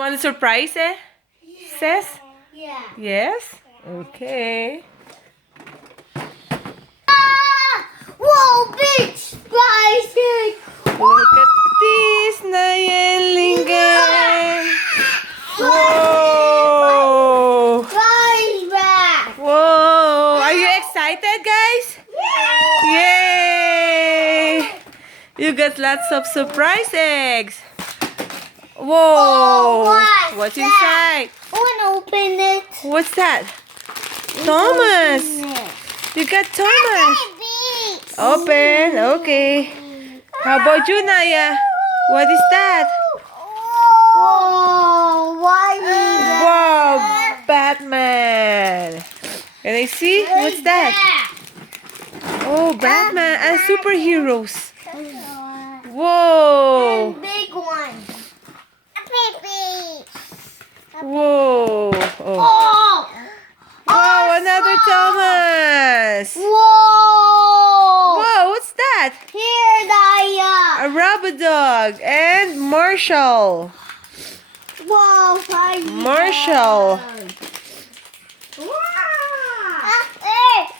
want a surprise, Sis? Yeah. Yes? Okay. Whoa, big spicy! Look at this, Naya Lincoln. Whoa! Guys, back! Whoa! Are you excited, guys? Yay! You got lots of surprise eggs. Whoa! Oh, What's that? inside? I want to open it. What's that? Thomas! You got Thomas. Open, okay. How about you, Naya? What is that? Whoa, what is that? Wow, Batman. Can I see? What's that? Oh, Batman and superheroes. Whoa. Big one. A baby. Whoa. Oh. Oh. Wow, another Thomas. Whoa. Whoa, what's that? Here, Naya. A rubber dog and Marshall. Whoa, Marshall. Wow.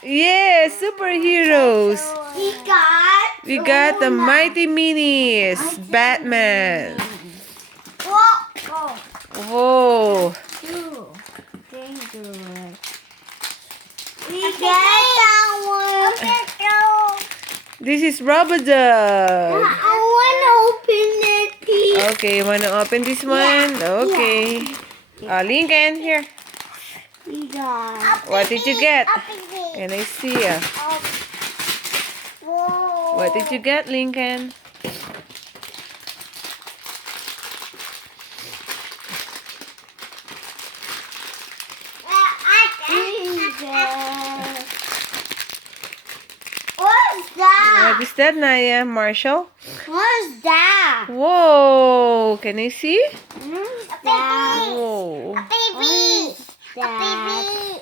Yeah, superheroes. We got the Mighty Minis. Batman. Whoa. Whoa. Dangerous. We get that one. This is rubber dog. I want to open it, please. Okay, you want to open this one? Okay. Lincoln, here. We got. What did you get? Can I see ya? Whoa. What did you get, Lincoln? What's that? What is that, Naya? Marshall? What's that? Whoa! Can I see? What's that? Whoa. A baby. A baby.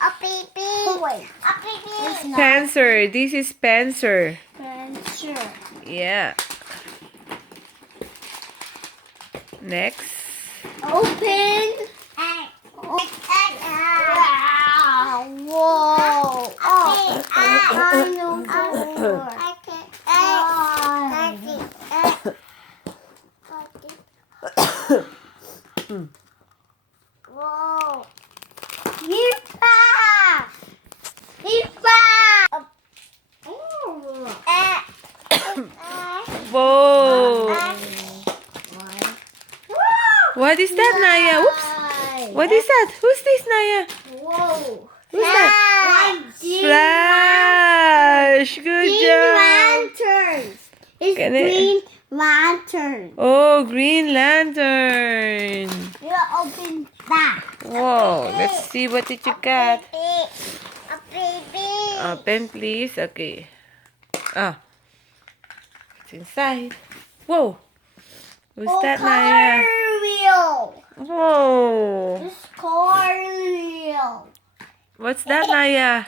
A baby. A baby. Spencer. This is Spencer. Spencer. Yeah. Next. Open. Wow. Whoa. Oh. Whoa. Whoa. What is that, Naya? Oops. What is that? Who's this, Naya? Whoa. Who's that? Flash. Good Green job. lanterns. It's Can I- green lantern. Oh, Green Lantern. You open that. Whoa. Let's see what did you get. A baby. Open, please. Okay. Ah. It's inside. Whoa. Who's that, Naya? Wheel. Whoa. It's car wheel. What's that, Naya?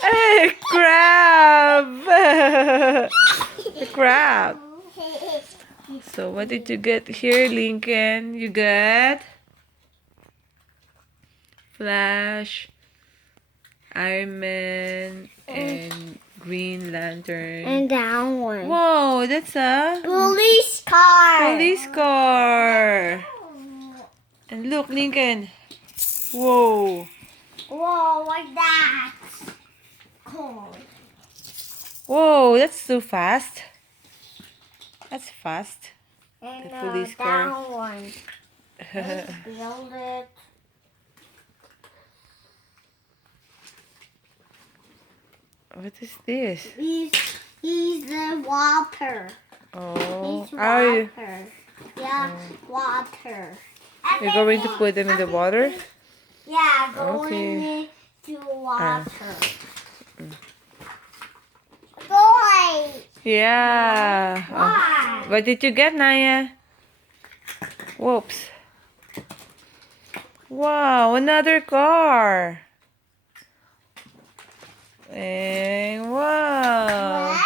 Hey, crab! The crab. So what did you get here, Lincoln? You got Flash, Iron Man, and Green Lantern. And that one. Whoa, that's a Police car. police car. And look, Lincoln. Whoa. Whoa, like that. Cool. Whoa, that's too fast. That's fast. And The police car. that one. Let's build it. What is this? He's the water. Oh, He's are you? water. Yeah, water. You're going to put them in the water? Yeah, going Okay. into water. Boy! Yeah. Oh. Why? What did you get, Naya? Whoops. Wow, another car. And wow.